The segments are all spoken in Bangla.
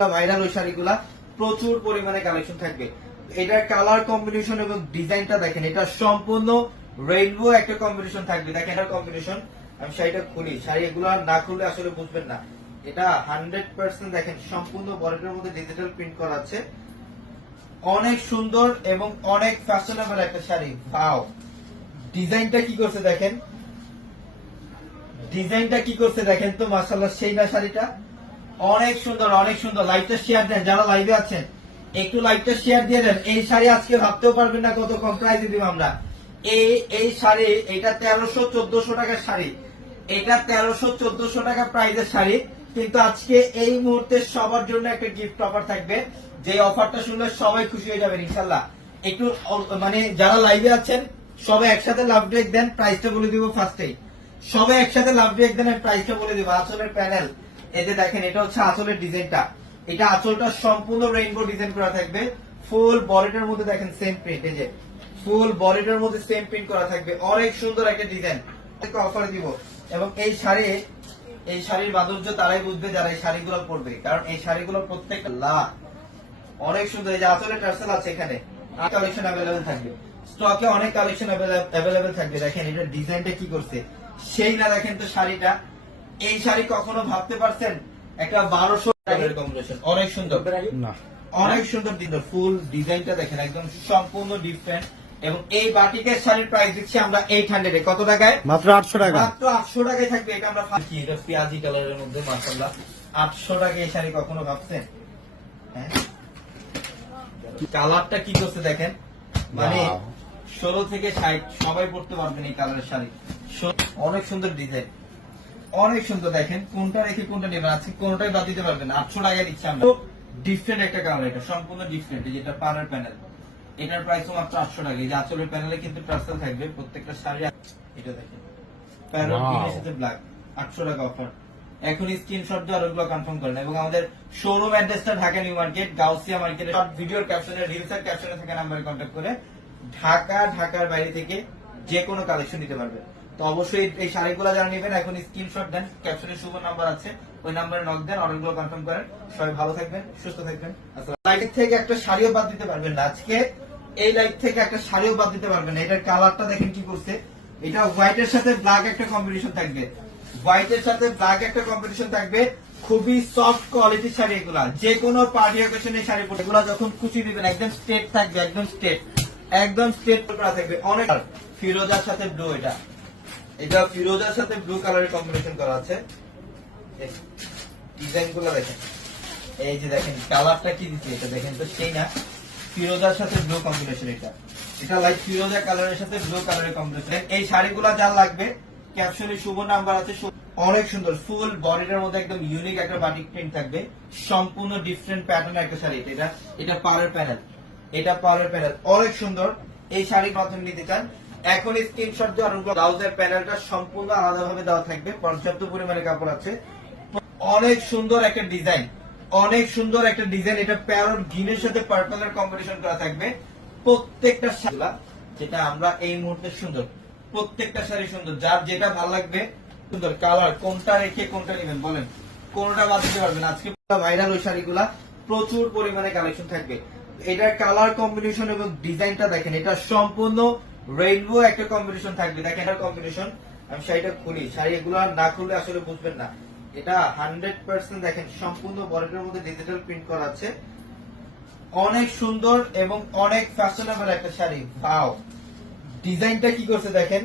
ভাইরাল ওই শাড়িগুলা প্রচুর পরিমাণে কালেকশন থাকবে। এটার কালার কম্বিনেশন এবং ডিজাইনটা দেখেন, এটা সম্পূর্ণ রেইনবো একটা কম্বিনেশন থাকবে। দেখেন, এটার কম্বিনেশন আমি শাড়িটা খুলি। শাড়ি এগুলো না খুললে আসলে বুঝবেন না। এটা হান্ড্রেড পার্সেন্ট দেখেন, সম্পূর্ণ বডিটার মধ্যে ডিজিটাল প্রিন্ট করা আছে। অনেক সুন্দর এবং অনেক ফ্যাশনেবল একটা শাড়ি। ভাও ডিজাইনটা কি করছে দেখেন? ডিজাইনটা কি করছে দেখেন তো মাসাল্লাহ সেই না শাড়িটা। অনেক সুন্দর অনেক সুন্দর। লাইভটা শেয়ার দেন, যারা লাইভে আছেন। একটু লাইভটা শেয়ার দিয়ে দেন। এই শাড়ি আজকে ভাবতেও পারবেন না কত কম প্রাইসে দিব আমরা। এই এই শাড়ি, এটা তেরোশো চোদ্দশো টাকার শাড়ি। এটা তেরোশো চোদ্দশো টাকা প্রাইসের শাড়ি। কিন্তু আজকে এই মুহূর্তে সবার জন্য একটা গিফট অফার থাকবে। যে অফারটা শুনলে সবাই খুশি হয়ে যাবেন, ইনশাল্লাহ। একটু মানে যারা লাইভে আছেন, সবাই একসাথে লাভ ব্রেক দেন প্রাইসটা বলে দিব ফার্স্টেই সবাই একসাথে লাভ ব্রেক দেন প্রাইসটা বলে দিব। আসলে প্যানেল এতে দেখেন, এটা হচ্ছে আঁচলের ডিজাইনটা। এটা আঁচলটা সম্পূর্ণ রেইনবো ডিজাইন করা থাকবে। ফুল বডিটার মধ্যে দেখেন সেম প্রিন্ট এই যে। ফুল বডিটার মধ্যে সেম প্রিন্ট করা থাকবে। অনেক সুন্দর একটা ডিজাইন অফার দিব। এবং এই শাড়ি, এই শাড়ির মাধুর্য তারাই বুঝবে যারা এই শাড়িগুলো পরবে। কারণ এই শাড়িগুলো প্রত্যেক লা। অনেক সুন্দর। এই যে আঁচলের টার্সেল আছে এখানে। কালেকশন অ্যাভেলেবেল থাকবে। স্টকে অনেক কালেকশন অ্যাভেলেবেল থাকবে। দেখেন এটার ডিজাইনটা কি করছে? সেই না দেখেন তো শাড়িটা। এই শাড়ি কখনো ভাবতে পারছেন? একটা বারোশো টাকার কম্বিনেশন অনেক সুন্দর। অনেক সুন্দর ডিজাইন ফুল ডিজাইনটা দেখেন একদম সম্পূর্ণ ডিফারেন্ট এবং এই বাটিকের শাড়ির প্রাইস দিচ্ছি আমরা এইট হান্ড্রেড কত টাকায়? মাত্র আটশো টাকা। মাত্র আটশো টাকায় থাকবে। এটা আমরা ভাবছি। এটা পেঁয়াজি কালারের মধ্যে মাসাল্লাহ আটশো টাকা এই শাড়ি কখনো ভাবছেন? হ্যাঁ? কালারটা কি করছে দেখেন? মানে ষোলো থেকে ষাট সবাই পড়তে পারবেন এই কালারের শাড়ি। অনেক সুন্দর ডিজাইন অনেক সুন্দর দেখেন কোনটা রেখে কোনটা নেবেন আজকে কোনটাই বাদ দিতে পারবেন আটশো টাকায় দিচ্ছি আমরা। ডিফারেন্ট একটা কালার এটা সম্পূর্ণ ডিফারেন্ট যেটা পাড়ার প্যানেল এটার প্রাইস মাত্র আটশো টাকা। এই যে আঁচলের প্যানেলে কিন্তু টার্সেল থাকবে প্রত্যেকটা শাড়ি এটা দেখেন। সাথে ব্ল্যাক আটশো টাকা অফার এখন স্ক্রিনশট দিয়ে আরোগুলো কনফার্ম করেন। এবং আমাদের শোরুম অ্যাড্রেসটা Dhaka New Market Gausia market সব ভিডিওর ক্যাপশনে রিলস এর ক্যাপশনে থাকা নাম্বারে কন্ট্যাক্ট করে ঢাকা ঢাকার বাইরে থেকে যে কোনো কালেকশন নিতে পারবে তো অবশ্যই এই শাড়িগুলো যারা নেবেন এখন স্ক্রিনশট দেন ক্যাপশনে শুভ নাম্বার আছে, ওই নাম্বারে নক দেন অর্ডারগুলো কনফার্ম করেন। সবাই ভালো থাকবেন, সুস্থ থাকবেন। লাইট থেকে একটা শাড়িও বাদ দিতে পারবেন না। আজকে এই লাইট থেকে একটা শাড়িও বাদ দিতে পারবেন না। এটার কালারটা দেখেন কি করছে। এটা হোয়াইটের সাথে ব্ল্যাক একটা কম্বিনেশন থাকবে। হোয়াইটের সাথে ব্ল্যাক একটা কম্বিনেশন থাকবে। খুবই সফট কোয়ালিটির শাড়ি এগুলা। যে কোনো পার্টি অকেশনে শাড়ি পরে এগুলা যখন কুচি দিবেন, একদম স্ট্রেট থাকবে, একদম স্ট্রেট একদম স্ট্রেট করা থাকবে। অনেক ফিরোজার সাথে ব্লু এটা। এটা ফিরোজার সাথে ব্লু কালারের কম্বিনেশন করা আছে। ডিজাইনগুলো দেখেন। এই যে দেখেন কালারটা কি দিচ্ছে এটা দেখেন তো, সেই না। ফিরোজার সাথে ব্লু কম্বিনেশন এটা। এটা লাইক ফিরোজা কালারের সাথে ব্লু কালারের কম্বিনেশন এই শাড়িগুলো যার লাগবে ক্যাপশনে শুভ নাম্বার আছে অনেক সুন্দর ফুল বডিটার মধ্যে একদম ইউনিক একটা বাটিক প্রিন্ট থাকবে। সম্পূর্ণ ডিফারেন্ট প্যাটার্ন একটা শাড়ি এটা। এটা পাওয়ার প্যানেল এটা পাওয়ার প্যানেল অনেক সুন্দর। এই শাড়ির মাধ্যমে নিতে চান এখন স্ক্রিনশট দিয়ে ব্লাউজের প্যানেলটা সম্পূর্ণ আলাদাভাবে দেওয়া থাকবে। পর্যাপ্ত পরিমাণে কাপড় আছে। অনেক সুন্দর একটা ডিজাইন। অনেক সুন্দর একটা ডিজাইন। এটা প্যারট গ্রিনের সাথে পার্পলের কম্বিনেশন করা থাকবে। প্রত্যেকটা শাড়ি যেটা আমরা এই মুহূর্তে সুন্দর। প্রত্যেকটা শাড়ি সুন্দর। যার যেটা ভালো লাগবে, সুন্দর। কালার কোনটা রেখে কোনটা নেবেন বলেন। কোনটা বাদ দিতে পারবেন আজকে ভাইরাল ওই শাড়িগুলা। প্রচুর পরিমাণে কালেকশন থাকবে। এটার কালার কম্বিনেশন এবং ডিজাইনটা দেখেন। এটা সম্পূর্ণ রেইনবো একটা কম্বিনেশন থাকবে। দেখেন এটার কম্বিনেশন আমি শাড়িটা খুলি। শাড়ি এগুলো না খুললে আসলে বুঝবেন না। এটা হান্ড্রেড পার্সেন্ট দেখেন, সম্পূর্ণ বডিটার মধ্যে ডিজিটাল প্রিন্ট করা আছে। অনেক সুন্দর এবং অনেক ফ্যাশনেবল একটা শাড়ি। ভাও ডিজাইনটা কি করছে দেখেন?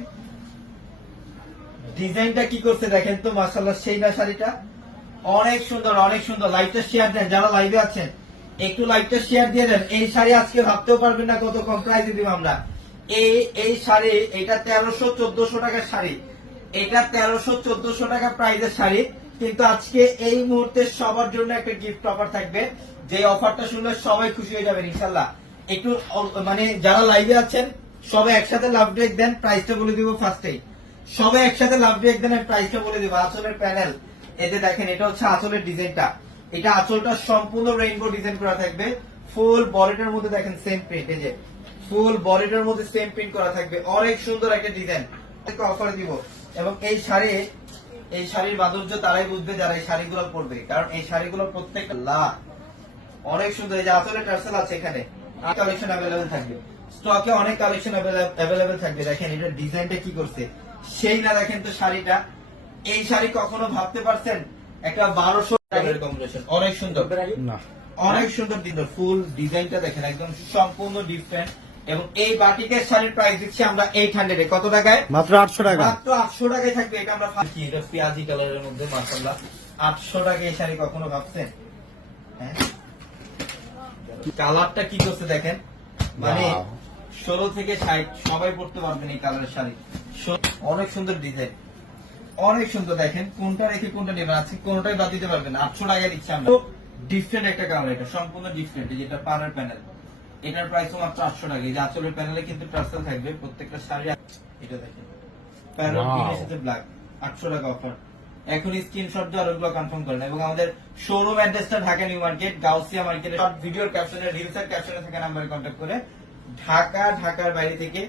ডিজাইনটা কি করছে দেখেন তো মাসাল্লাহ সেই না শাড়িটা। অনেক সুন্দর অনেক সুন্দর। লাইভটা শেয়ার দেন, যারা লাইভে আছেন, একটু লাইভটা শেয়ার দিয়ে দেন। এই শাড়ি আজকে ভাবতেও পারবেন না কত কম প্রাইসে দিব আমরা। এই এই শাড়ি, এটা তেরোশো চোদ্দশো টাকার শাড়ি। এটা তেরোশো চোদ্দশো টাকা প্রাইসের শাড়ি। কিন্তু আজকে এই মুহূর্তে সবার জন্য একটা গিফট অফার থাকবে। যে অফারটা শুনলে সবাই খুশি হয়ে যাবেন, ইনশাল্লাহ। একটু মানে যারা লাইভে আছেন, সবাই একসাথে লাভ ব্রেক দেন প্রাইসটা বলে দিব ফার্স্টেই সবাই একসাথে লাভ ব্রেক দেন প্রাইসটা বলে দিব। আঁচলের প্যানেল এতে দেখেন, এটা হচ্ছে আঁচলের ডিজাইনটা এটা আঁচলটা সম্পূর্ণ রেইনবো ডিজাইন করা থাকবে। ফুল বডিটার মধ্যে দেখেন সেম প্রিন্ট এই যে। ফুল বডিটার মধ্যে সেম প্রিন্ট করা থাকবে। অনেক সুন্দর একটা ডিজাইন অফার দিব। এবং এই শাড়ি এই শাড়ির মাধুর্য তারাই বুঝবে যারা এই শাড়িগুলো পরবে। কারণ এই শাড়িগুলো প্রত্যেকটা লা। অনেক সুন্দর। এই যে আসলে টার্সেল আছে এখানে। কালেকশন অ্যাভেলেবেল থাকবে। স্টকে অনেক কালেকশন অ্যাভেলেবেল থাকবে। দেখেন এটা ডিজাইনটা কি করছে। সেই না দেখেন তো শাড়িটা। এই শাড়ি কখনো ভাবতে পারছেন? একটা বারোশো টাকার কম্বিনেশন অনেক সুন্দর। না। অনেক সুন্দর ডিজাইন ফুল ডিজাইনটা দেখেন একদম সম্পূর্ণ ডিফারেন্ট এবং এই বাটিকের শাড়ির প্রাইস দিচ্ছি আমরা এইট হান্ড্রেড কত টাকায়? মাত্র আটশো টাকা। মাত্র আটশো টাকায় থাকবে। এটা আমরা ভাবছি এটা পেঁয়াজি কালারের মধ্যে মাসাল্লাহ আটশো টাকা এই শাড়ি কখনো ভাবছেন? হ্যাঁ? কালারটা কি করছে দেখেন? মানে ষোলো থেকে ষাট সবাই পড়তে পারবেন এই কালারের শাড়ি। অনেক সুন্দর ডিজাইন অনেক সুন্দর। দেখেন কোনটা রেখে কোনটা নেবেন? আজকে কোনটাই বাদ দিতে পারবেন আটশো টাকা দিচ্ছি আমরা। ডিফারেন্ট একটা কালার এটা সম্পূর্ণ ডিফারেন্ট যেটা পানের প্যানেল এটার প্রাইস মাত্র আটশো টাকা। এই যে আঁচলের প্যানেলে কিন্তু টার্সেল থাকবে প্রত্যেকটা শাড়ি এটা দেখেন। প্যারোট গ্রিনের সাথে ব্ল্যাক আটশো টাকা অফার এখন স্ক্রিনশট দিয়ে আরও কনফার্ম করেন। এবং আমাদের শোরুম অ্যাড্রেসটা Dhaka New Market Gausia market সব ভিডিওর ক্যাপশনে রিলস এর ক্যাপশনে থাকা নাম্বারে কন্ট্যাক্ট করে ঢাকা ঢাকার বাইরে থেকে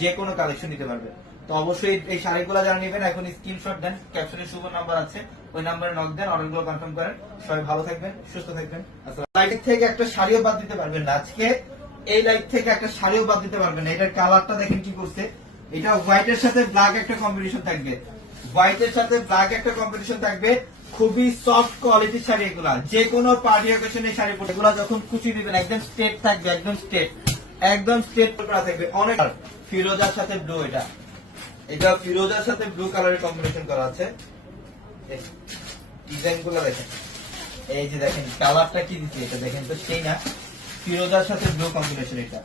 যে কোনো কালেকশন নিতে পারবে। তো অবশ্যই এই শাড়িগুলো যারা নেবেন এখন স্ক্রিনশট দেন। ক্যাপশনে শুভ নাম্বার আছে ওই নাম্বারে নক দেন অর্ডারগুলো কনফার্ম করেন। সবাই ভালো থাকবেন সুস্থ থাকবেন। লাইট থেকে একটা শাড়িও বাদ দিতে পারবেন না। আজকে এই লাইট থেকে একটা শাড়িও বাদ দিতে পারবেন না। এটার কালারটা দেখেন কি করছে? এটা হোয়াইটের সাথে ব্ল্যাক একটা কম্বিনেশন থাকবে। হোয়াইটের সাথে ব্ল্যাক একটা কম্বিনেশন থাকবে। খুবই সফট কোয়ালিটির শাড়ি এগুলা। যে কোনো পার্টি অকেশনে শাড়ি পরে এগুলা যখন কুচি দিবেন, একদম স্ট্রেট থাকবে, একদম স্ট্রেট একদম স্ট্রেট করা থাকবে। অনেক ফিরোজার সাথে ব্লু এটা। এটা ফিরোজার সাথে ব্লু কালারের কম্বিনেশন করা আছে। ডিজাইনগুলো দেখেন। এই যে দেখেন কালারটা কি দিচ্ছে এটা দেখেন তো সেই না। ফিরোজার সাথে ব্লু কম্বিনেশন এটা।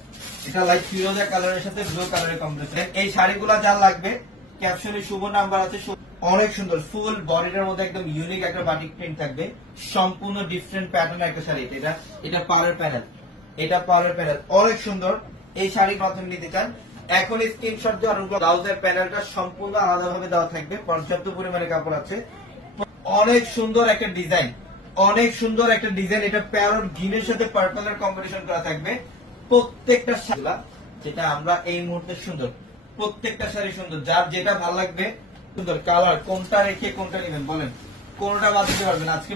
এটা লাইক ফিরোজা কালারের সাথে ব্লু কালারের কম্বিনেশন এই শাড়িগুলো যার লাগবে ক্যাপশনে শুভ নাম্বার আছে অনেক সুন্দর ফুল বডিটার মধ্যে একদম ইউনিক একটা বাটিক প্রিন্ট থাকবে। সম্পূর্ণ ডিফারেন্ট প্যাটার্ন একটা শাড়ি এটা। এটা পাওয়ার প্যানেল এটা পাওয়ার প্যানেল অনেক সুন্দর। এই শাড়ির মাধ্যমে নিতে চান। এখন স্ক্রিনশট দিয়ে আর ব্লাউজের প্যানেলটা সম্পূর্ণ আলাদাভাবে দেওয়া থাকবে। পর্যাপ্ত পরিমাণে কাপড় আছে। অনেক সুন্দর একটা ডিজাইন অনেক সুন্দর একটা ডিজাইন এটা প্যারোট গ্রিনের সাথে পার্পলের কম্বিনেশন করা থাকবে। প্রত্যেকটা শাড়ি, যেটা আমরা এই মুহূর্তে সুন্দর, প্রত্যেকটা শাড়ি সুন্দর, যার যেটা ভালো লাগবে, সুন্দর। কালার কোনটা রেখে কোনটা নেবেন বলেন? কোনটা বাদ দিতে পারবেন? আজকে